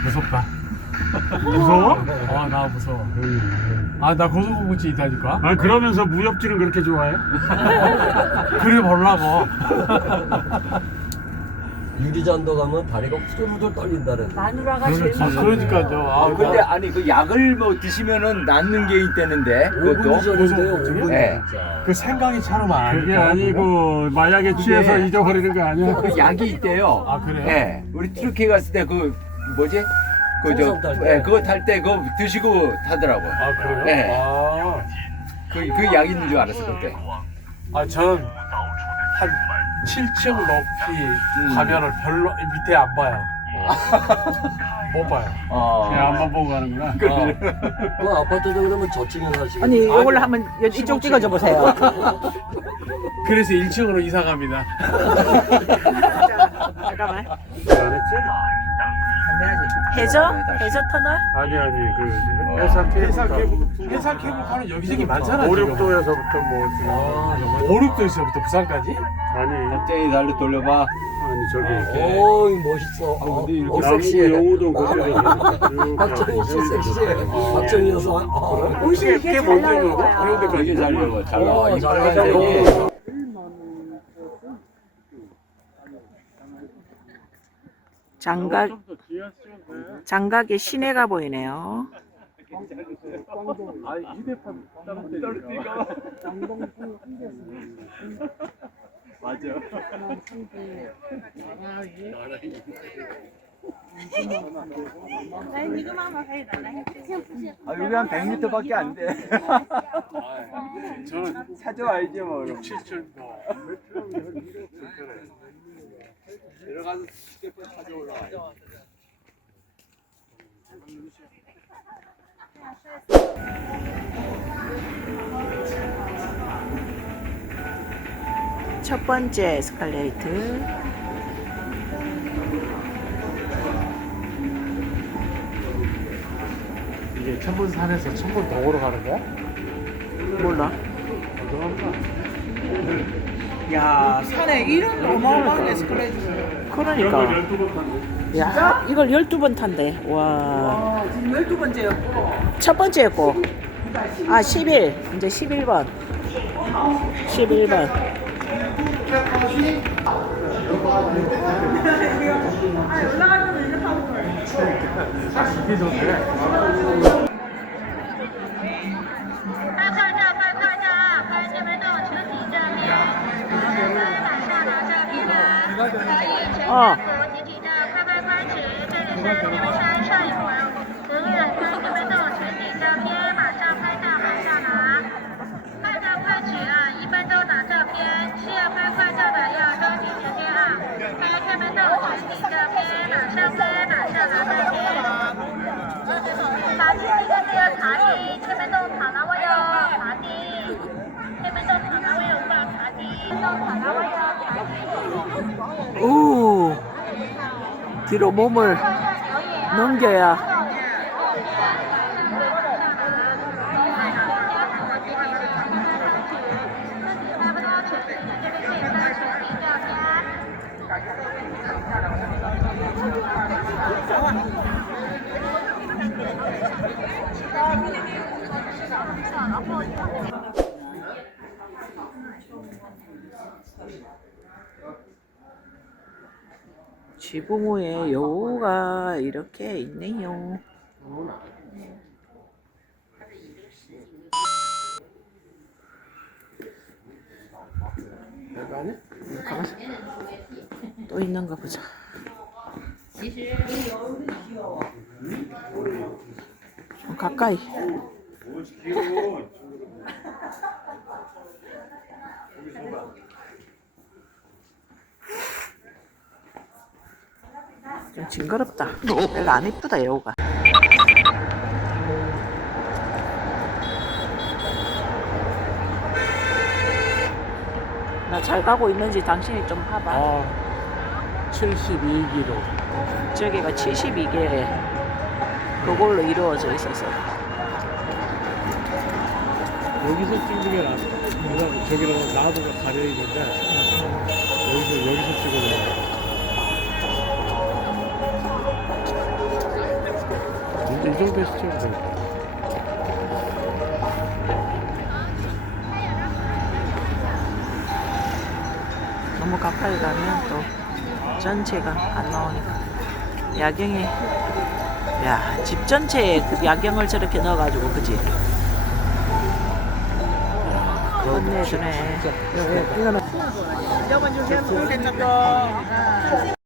무섭다. 무서워? 나 무서워. 나 고소공포증 있다니까. 아 그러면서 무협지는 그렇게 좋아해? 그래 보려고. 유리잔도 가면 다리가 후들후들 떨린다는. 마누라가 제일 그러니까요. 근데 아니 그 약을 뭐 드시면은 낫는 게 있다는데 5분 그것도 전인데요, 고소공포증이? 5분 네. 진짜. 그 생각이 참 많아. 그게 아니고 마약에 취해서 그게- 잊어버리는 거 아니야? 그 약이 있대요. 아, 그래요? 예. 우리 트루키에 갔을 때 그 뭐지? 풍선 탈 때. 그거 탈 때 그거 드시고 타더라고. 그래요? 네. 아, 그 약 있는 줄 알았어 그때. 저는 한 7층 높이 가면을 별로 밑에 안 봐요. 못 봐요. 그냥 앞만 보고 가는구나. 그 아파트도 그러면 저층에 사시고. 아니 이걸로 한번 이쪽 찍어줘 보세요. 그래서 1층으로 이사 갑니다. 잠깐만. 안 했지? 해저? 해저 터널? 아니 그 해상 케이블카 해상 케이블카는 여기저기 많잖아. 5, 6도에서부터 뭐 지금 5, 6도에서부터 부산까지? 아니 갑자기 달로 돌려봐. 아니 저기 어이 멋있어. 근데 이렇게 남부 섹시해. 영우동 거기서 박정희 씨 섹시해. 박정희 여사. 옷이 이게 잘 나올 거야. 되게 잘 나와. 잘 나와. 잘 빨간색이. 나와. 장각의 시내가 보이네요. 여기 한 100m밖에 안 돼. 저는 찾아와야지 뭐. 6, 7층 내려가서 휴대폰 찾아 올라와요. 첫 번째 에스컬레이트. 이게 천문산에서 천문동으로 가는 거야? 몰라. 야 산에 이런 어마어마한 에스컬레이터. 그러니까. 야 이걸 12번 탄대. 와. 지금 12번째였고. 첫 번째였고. 11. 이제 11번. 11번. 이게 좋네. 快快照，快快照啊！拍这边到车体这边，马上拿照片啦！可以全家福集体照，快快快取！这里是天门山摄影馆，可以来拍这边到全体照片，马上拍照，马上拿！快照快取啊！一般都拿照片，需要拍快照的要抓紧时间啊！拍这边到全体照片，马上拍，马上拿照片。爬梯这个是要爬梯，这边都爬到位哦，爬梯，这边都爬到位哦，爬梯，都爬到位哦，爬梯。 오. 뒤로 몸을 넘겨야. 지붕 위에 여우가 이렇게 있네요. 가만있어. 또 있는가 보자. 좀 가까이. 좀 징그럽다. 별로 안 이쁘다 여우가. 나 잘 가고 있는지 당신이 좀 봐봐. 72km. 저기가 72개 그걸로 이루어져 있어서. 여기서 찍는 게 낫다. 저기로 나도가 가려 있는데 여기서 찍으면 이 정도에서 찍으면 돼. 너무 가까이 가면 또 전체가 안 나오니까. 야경이, 야, 집 전체에 그 야경을 저렇게 넣어가지고, 그지? 끝내주네. 진짜. 야, 이거는